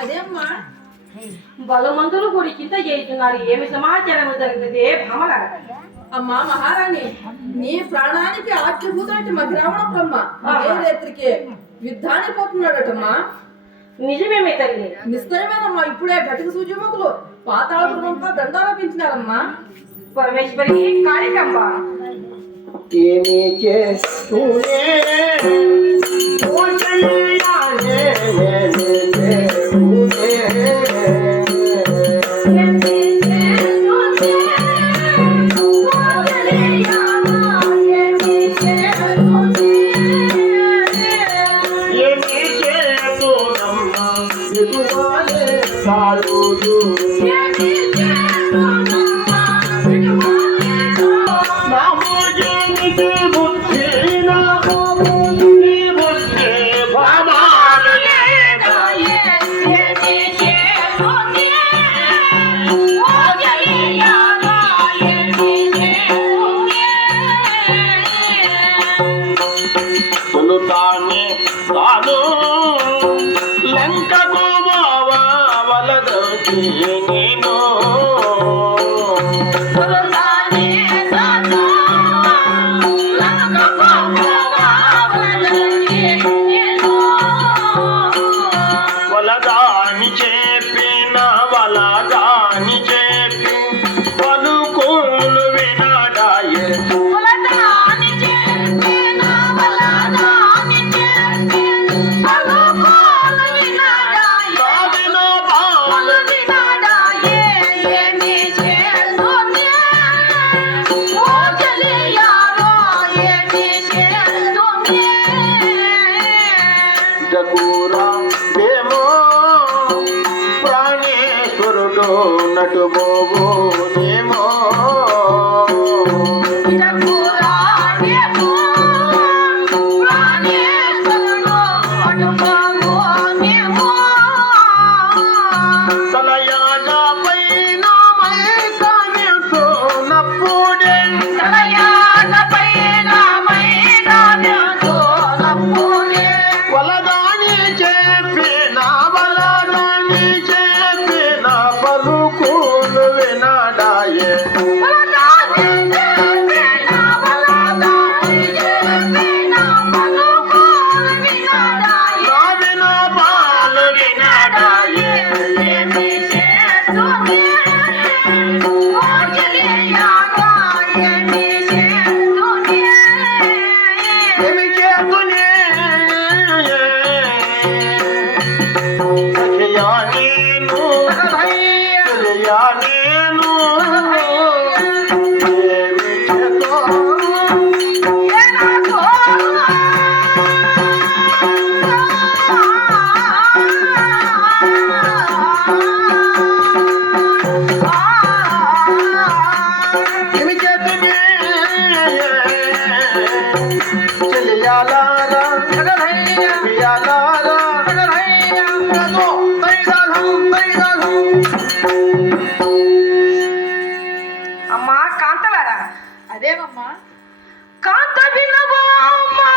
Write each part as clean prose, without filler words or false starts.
అదేమ్మా బలవంతులు గుడి కింద చేస్తున్నారు. ఏమి సమాచారం జరుగుతుంది భామల? అమ్మా మహారాణి, నీ ప్రాణానికి ఆజ్ఞభూతులంటే మధ్యరావణ బ్రహ్మ ఇదే రేత్రికి యుద్ధానికి పోతున్నాడటమ్మా. నిజమేమే తల్లి? నిశ్చయమేనమ్మా. ఇప్పుడే ఘటిక సూర్యముఖులు పాతాళంతా దండారోపించినారమ్మా. పరమేశ్వరి కాళికంబ ఏమి చేస్తూనే అమ్మా కాంతలారా. అదేమమ్మా. కాంత వినవా అమ్మా,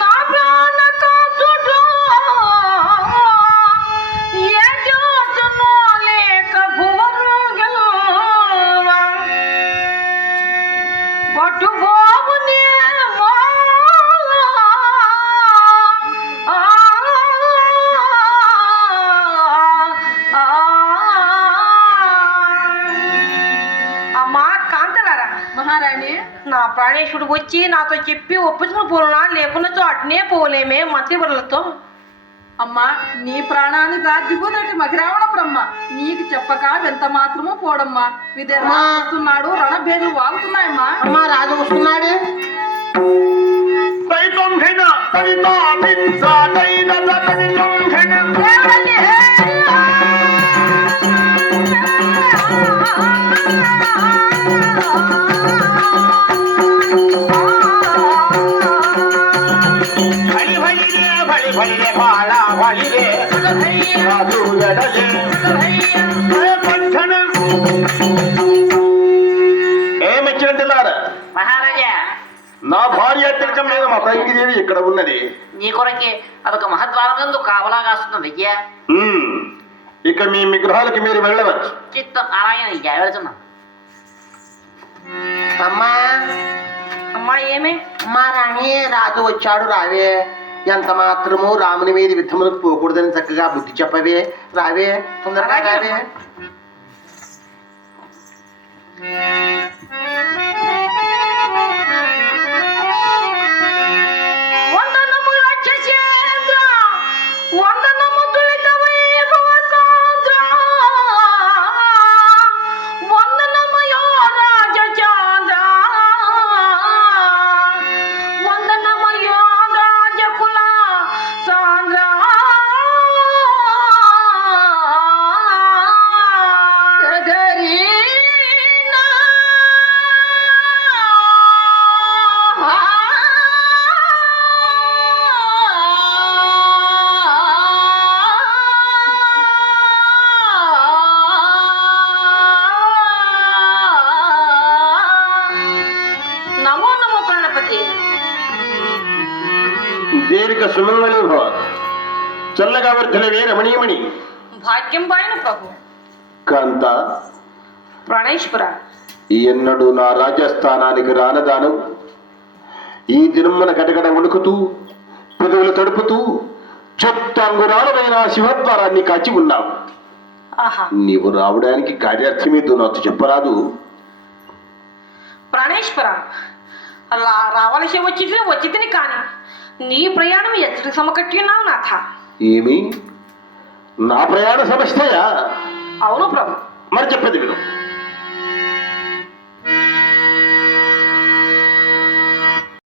నా ప్రాణ కాంతుడు ఏ జోజనో లేక భువను గెలవ బటు బాబునే మహారాణి, నా ప్రాణేశుడు వచ్చి నాతో చెప్పి ఒప్పించుకుని పోనా, లేకున్నచో అట్నే పోలేమే మంత్రివర్లతో. అమ్మా, నీ ప్రాణానికి ఆదిపోదటి మహిరావణ బ్రహ్మ నీకు చెప్పక ఎంత మాత్రమూ పోడమ్మా. విదేస్తున్నాడు, రణభేదులు వాగుతున్నాయమ్మా. అమ్మా రాజు వస్తున్నాడే. నా భార్య తిలకం మీద మా తంగిదేవి ఇక్కడ ఉన్నది. నీ కొరకే అదొక మహద్వారమందు కావలా కాస్తున్నది అయ్యా. ఇక మీ విగ్రహాలకి మీరు వెళ్ళవచ్చు. చిత్తం నారాయణ అయ్యా వెళుతున్నా. అమ్మా అమ్మా ఏమే మా రాణి రాజు వచ్చాడు రావే. ఎంత మాత్రము రాముని మీద యుద్ధములకు పోకూడదని చక్కగా బుద్ధి చెప్పవే. రావే తొందరగా రావే. వందనము రాక్షసేంద్ర, వందనము తులిత వైభవ సాంద్ర, వందనము యో రాజచంద్ర, వందనము యో రాజకుల సాంద్ర. నమో నమో ప్రాణపతి. దీర్ఘ సుమంగళి భవ. చల్లగా వర్ధనవే రమణీయమణి. భాగ్యం బాయను ప్రభు. కాంత, ప్రాణేశ్వర, ఎన్నడూ నా రాజస్థానానికి రానదాను ఈ దినమ్మన కటకట వణుకుతూ పెదవులు తడుపుతూ చెత్తంగురాలమైన శివద్వారాన్ని కాచి ఉన్నావు. ఆహా నీవు రావడానికి కార్యార్థమేదో నాతో చెప్పరాదు? ప్రాణేశ్వర, అలా రావలసి వచ్చింది కాని నీ ప్రయాణం ఎచ్చటికి సమకట్టున్నావు నాథ. ఏమి నా ప్రయాణ సమస్యయా? అవును ప్రభు. మరి చెప్పేది విను.